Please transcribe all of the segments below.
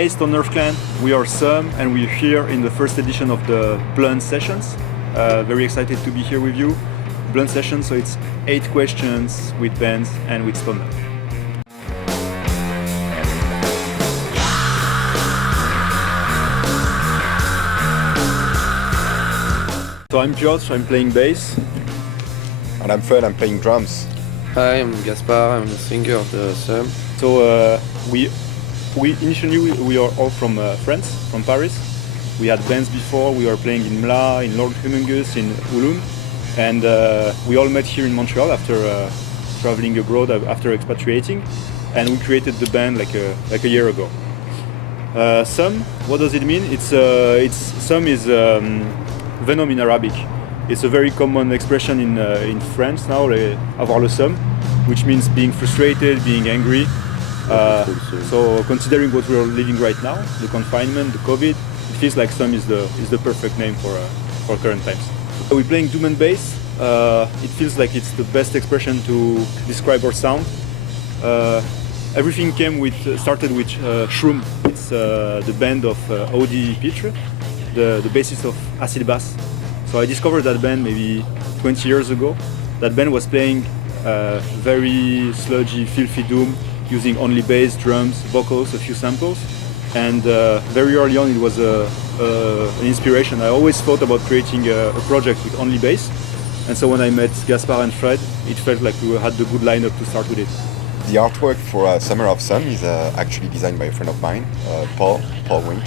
Hey stonednerve clan, we are Sum and we're here in the first edition of the Blunt Sessions. Very excited to be here with you. Blunt Sessions, so it's 8 questions with bands and with stonednerve. So I'm Piotr, I'm playing bass. And I'm Fred, I'm playing drums. Hi, I'm Gaspard, I'm the singer of the Sum. So we initially we are all from France, from Paris. We had bands before, we were playing in Mla, in Lord Humongous, in Ulum. And we all met here in Montreal after traveling abroad, after expatriating. And we created the band like a year ago. Sum, what does it mean? Sum is Venom in Arabic. It's a very common expression in France now, avoir le seum, which means being frustrated, being angry. So considering what we are living right now, the confinement, the COVID, it feels like Sum is the perfect name for current times. We're playing doom and bass. It feels like it's the best expression to describe our sound. Everything started with Shroom. It's the band of Audi Piotr, the bassist of Acid Bass. So I discovered that band maybe 20 years ago. That band was playing very sludgy, filthy doom, using only bass, drums, vocals, a few samples. And very early on it was an inspiration. I always thought about creating a project with only bass. And so when I met Gaspard and Fred, it felt like we had the good lineup to start with it. The artwork for Summer of Seum is actually designed by a friend of mine, Paul Wink.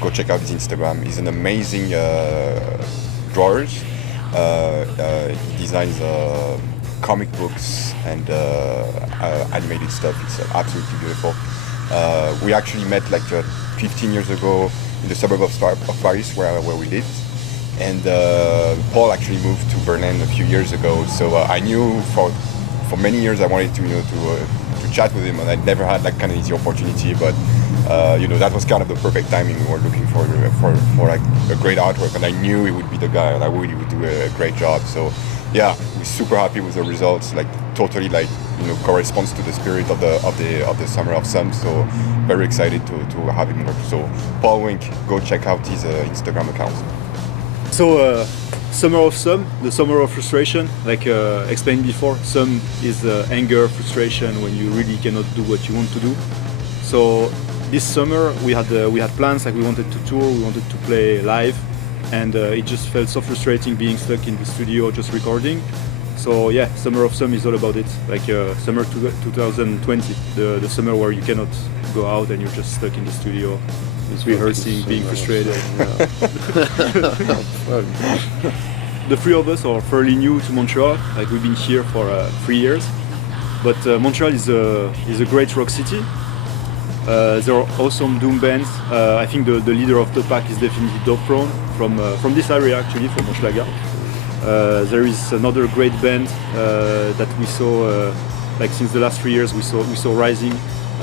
Go check out his Instagram. He's an amazing drawer. He designs comic books and animated stuff. It's absolutely beautiful. We actually met like 15 years ago in the suburb of Paris where we lived. And Paul actually moved to Berlin a few years ago. So I knew for many years I wanted to chat with him, and I never had like kind of easy opportunity. But that was kind of the perfect timing. We were looking for like a great artwork, and I knew he would be the guy, and I really would do a great job. So yeah, we're super happy with the results. Like totally like corresponds to the spirit of the Summer of Seum. So very excited to have him work. So Paul Wink, go check out his Instagram account. So Summer of Seum, the summer of frustration, like explained before. Seum is anger, frustration when you really cannot do what you want to do. So this summer we had plans, like we wanted to tour, we wanted to play live, and it just felt so frustrating being stuck in the studio just recording. So yeah, Summer of Seum is all about it, like summer 2020, the summer where you cannot go out and you're just stuck in the studio, rehearsing, being frustrated. The three of us are fairly new to Montreal, like we've been here for 3 years, but Montreal is a great rock city. There are awesome doom bands. I think the leader of the pack is definitely Dope from this area, actually, from Montreal. There is another great band that we saw, like since the last 3 years, we saw rising,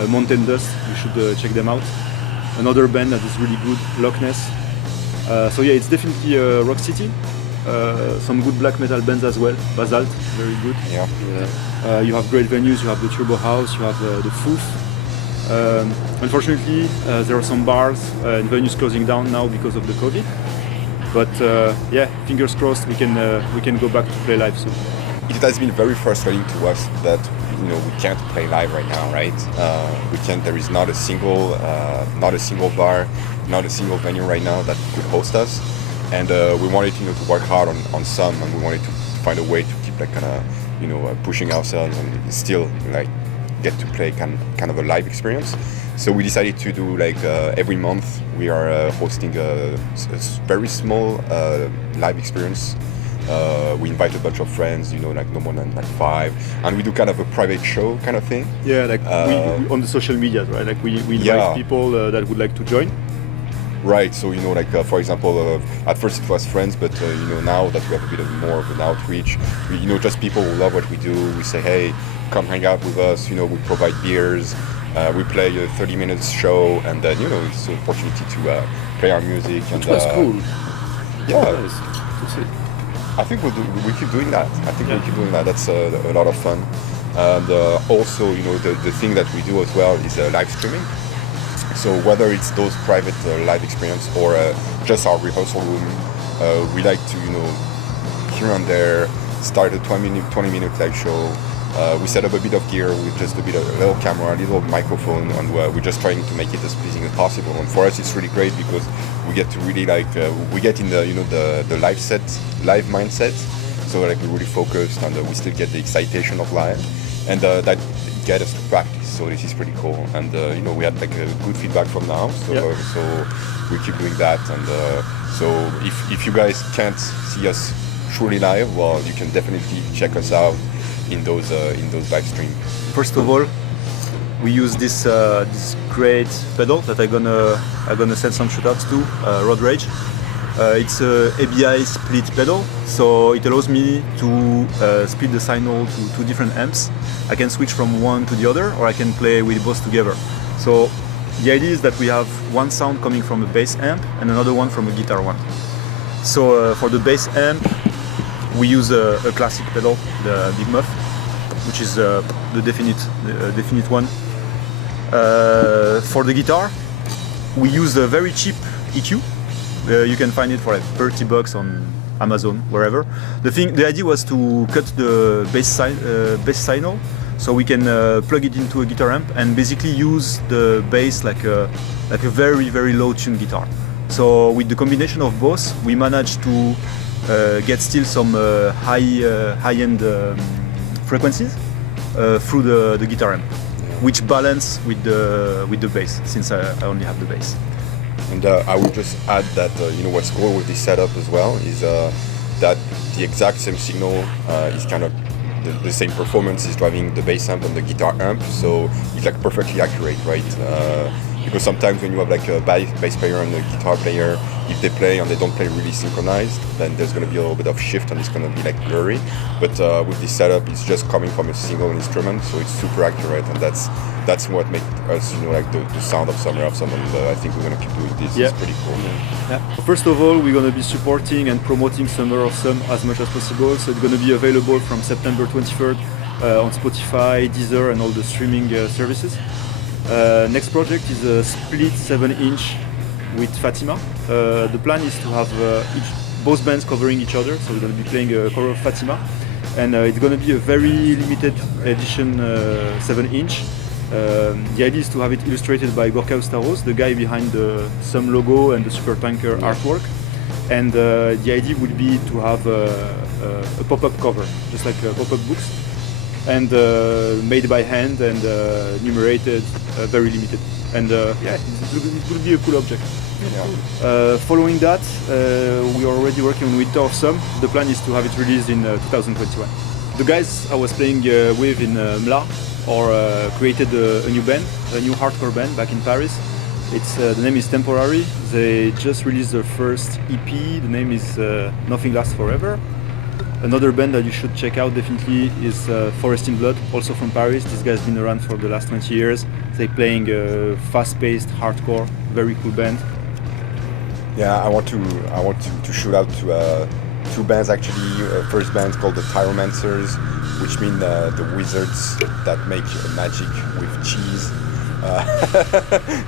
Mountain Dust. You should check them out. Another band that is really good, Loch Ness. So yeah, it's definitely a rock city. Some good black metal bands as well. Basalt, very good. Yeah. You have great venues. You have the TurboHaus. You have the Foufounes. Unfortunately, there are some bars and venues closing down now because of the COVID. But yeah, fingers crossed we can go back to play live soon. It has been very frustrating to us that we can't play live right now, right? We can't. There is not a single bar, not a single venue right now that could host us. And we wanted to work hard on some, and we wanted to find a way to keep like kind of pushing ourselves and still like get to play kind of a live experience. So we decided to do like every month we are hosting a very small live experience. We invite a bunch of friends, like no more than like 5, and we do kind of a private show kind of thing. Yeah, like we on the social media, right? Like we invite people that would like to join. Right, so like for example, at first it was friends, but now that we have a bit more of an outreach, just people who love what we do. We say, hey, come hang out with us. We provide beers. We play a 30 minutes show, and then it's an opportunity to play our music. Which was cool. Yeah, nice. I think we keep doing that. We keep doing that. That's a lot of fun. And also, the thing that we do as well is live streaming. So whether it's those private live experience or just our rehearsal room, we like to, here and there, start a 20-minute live show. We set up a bit of gear with just a little camera, a little microphone, and we're just trying to make it as pleasing as possible. And for us, it's really great because we get to really we get in the live mindset. So we're really focused, and we still get the excitation of live, and that gets us to practice. So this is pretty cool, and we had a good feedback from now. So so we keep doing that, and so if you guys can't see us truly live, well, you can definitely check us out in those live streams. First of all, we use this great pedal that I'm gonna send some shoutouts to, Road Rage. It's a ABI split pedal, so it allows me to split the signal to two different amps. I can switch from one to the other, or I can play with both together. So the idea is that we have one sound coming from a bass amp and another one from a guitar one. So for the bass amp, we use a classic pedal, the Big Muff, which is the definite one. For the guitar, we use a very cheap EQ. You can find it for $30 on Amazon, wherever. The idea was to cut the bass signal, so we can plug it into a guitar amp and basically use the bass like a very, very low tune guitar. So with the combination of both, we managed to get still some high-end frequencies through the guitar amp, which balance with the bass, since I only have the bass. And I would just add that what's cool with this setup as well is that the exact same signal is kind of the same performance is driving the bass amp and the guitar amp, so it's perfectly accurate, right? Because sometimes when you have a bass player and a guitar player, if they play and they don't play really synchronized, then there's going to be a little bit of shift and it's going to be blurry. But with this setup, it's just coming from a single instrument, so it's super accurate, and that's what makes us, the sound of Summer of Seum. And I think we're going to keep doing this. Yeah. It's pretty cool. Yeah. First of all, we're going to be supporting and promoting Summer of Seum as much as possible. So it's going to be available from September 23rd on Spotify, Deezer, and all the streaming services. Next project is a split 7-inch with Fatima. The plan is to have both bands covering each other, so we're going to be playing a cover of Fatima, and it's going to be a very limited edition 7-inch. The idea is to have it illustrated by Gorka Ustaros, the guy behind the Seum logo and the Supertanker artwork, and the idea would be to have a pop-up cover, just like pop-up books, and made by hand and numerated, very limited. And it will be a cool object. Yeah. Following that, we are already working on Winter of Seum. The plan is to have it released in 2021. The guys I was playing with in Mla created a new band, a new hardcore band back in Paris. The name is Temporary. They just released their first EP. The name is Nothing Lasts Forever. Another band that you should check out definitely is Forest in Blood, also from Paris. This guy's been around for the last 20 years. They're playing fast-paced hardcore, very cool band. Yeah, I want to shout out to two bands actually. First band called the Tyromancers, which mean the wizards that make magic with cheese.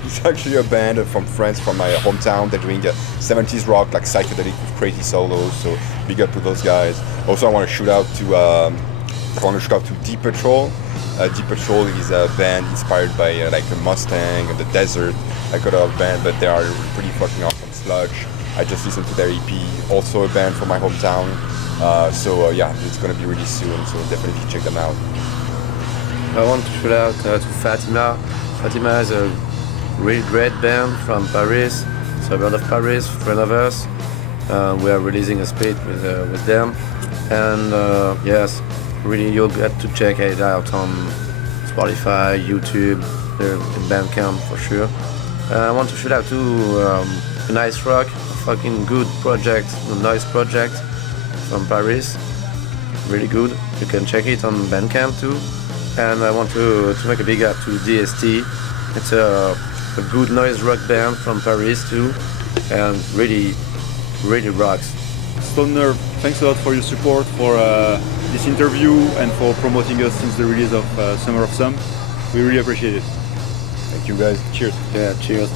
It's actually a band from France, from my hometown. They're doing 70s rock, psychedelic with crazy solos. So big up to those guys. Also, I want to shout out to Deep Patrol. Deep Patrol is a band inspired by a Mustang and the desert, a kind of band, but they are pretty fucking awesome. Sludge. I just listened to their EP. Also a band from my hometown. So it's gonna be really soon. So definitely check them out. I want to shout out to Fatima. Fatima is a really great band from Paris, suburb of Paris, friend of us. We are releasing a split with them, and yes, really you'll get to check it out on Spotify, YouTube, Bandcamp for sure. I want to shout out to Nice Rock, a fucking good project, a nice project from Paris, really good. You can check it on Bandcamp too. And I want to make a big up to DST. It's a good noise rock band from Paris too, and really rocks. Stonednerve, thanks a lot for your support, for this interview, and for promoting us since the release of Summer of Seum. We really appreciate it. Thank you guys. Cheers. Yeah, cheers.